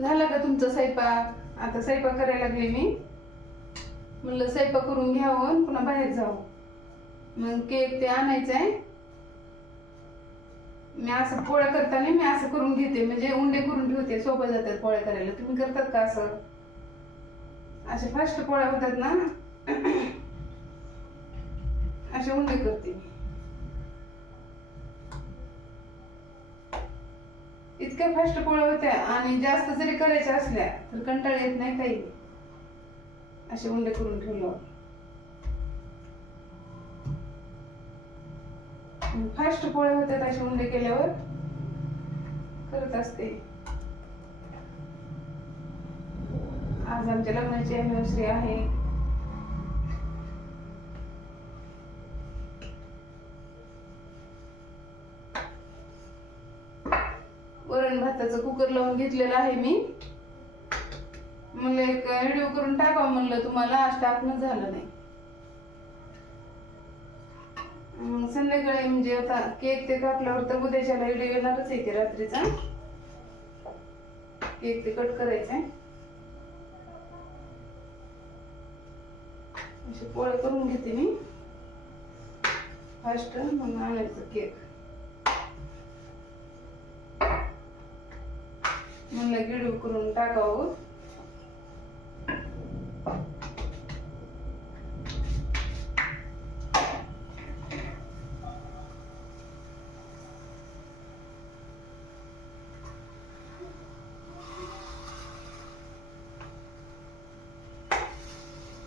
झाला का तुमचा स्वयंपाक? आता स्वयंपाक करायला लागले मी. म्हणलं स्वयंपाक करून घ्यावं आणि पुन्हा बाहेर जावं. मग केक ते आणायचा आहे. मी असं पोळ्या करताना मी असं करून घेते, म्हणजे उंडे करून ठेवते, सोपं जातात पोळ्या करायला. तुम्ही करतात का असं? असे फास्ट पोळ्या होतात ना, असे उंडे करते मी. इतक्या फास्ट पोळ्या होत्या आणि जास्त जरी करायच्या असल्या तर कंटाळा येत नाही काही. असे उंडे करून ठेवल्यावर फास्ट पोळ्या होत्यात. असे उंडे केल्यावर करत असते. आज आमच्या लग्नाची अॅनिव्हर्सरी आहे. वरण भाताचं कुकर लावून घेतलेलं आहे मी. म्हणलं एक व्हिडिओ करून टाकावं म्हणलं तुम्हाला, आज टाकणं झालं नाही. संध्याकाळी म्हणजे आता केक ते कापल्यावर तर उद्याच्याला व्हिडिओ येणारच आहे की रात्रीचा. केक ते कट करायचंय. असे पोळे करून घेते मी फास्ट, मग आणायचं केक. म्हणलं व्हिडिओ करून टाकावं.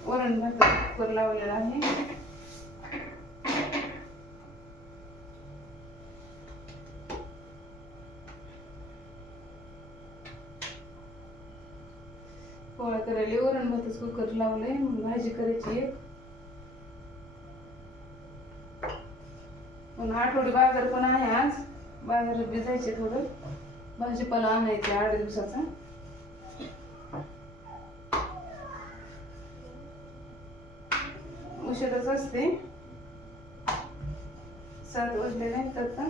वरण भाताचा कुकर लावलेला आहे. पोळ्या करायला वरण भाताचं कुकर लावलंय. मग भाजी करायची एक. पण आठवडी बाजार पण आहे आज. बाजारात बी जायचे, थोडं भाजीपाला आणायचे 8 दिवसाचा. उशीरच असते, 7 वाजले नाहीत आता.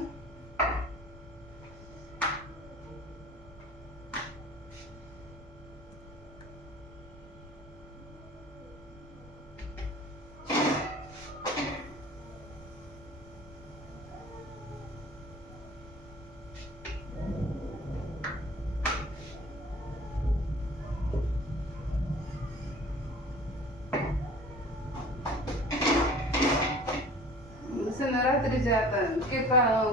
रात्रीचे आता केक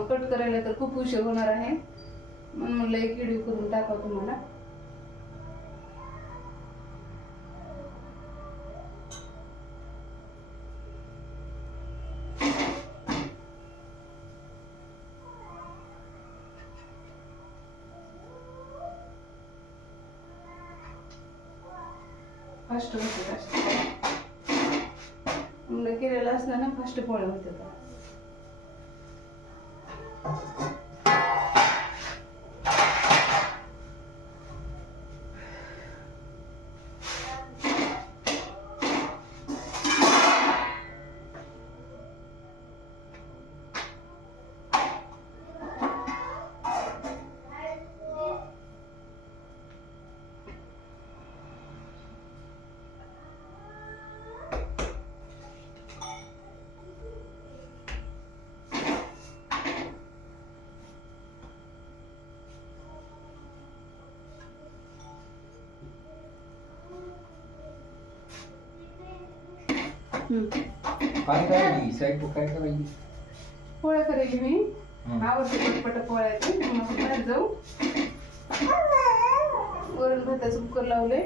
कट करायला तर खूप उशीर होणार आहे, म्हणून म्हणलं एक व्हिडिओ करून टाकावं तुम्हाला. फास्ट होते, म्हणलं केलेलं असलं ना फास्ट पोळ्या होते. काय करायची साहेब, काय करायची? पोळ्या करायची मी. आवडते पटपट पोळ्याची. मग बाहेर जाऊ. वरण भाताचं कुकर लावले.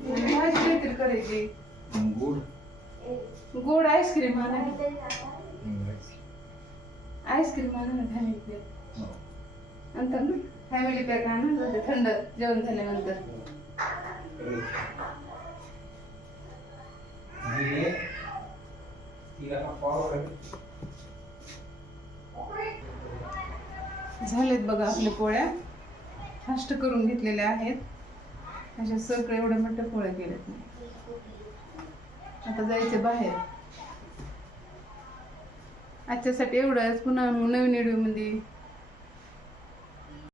भाजी काहीतरी करायची. गोड गोड आईस्क्रीम आणा. आईस्क्रीम आणा ना, फॅमिली पॅक नंतर ना. फॅमिली पॅक आणा, थंड जेवण झाल्यानंतर. झालेत बघा आपल्या पोळ्या. फास्ट करून घेतलेल्या आहेत. अशा सगळ्या एवढ्या मोठ्या पोळ्या केल्यात. आता जायचं बाहेर. आजच्यासाठी एवढंच. पुन्हा नवीन व्हिडिओ मध्ये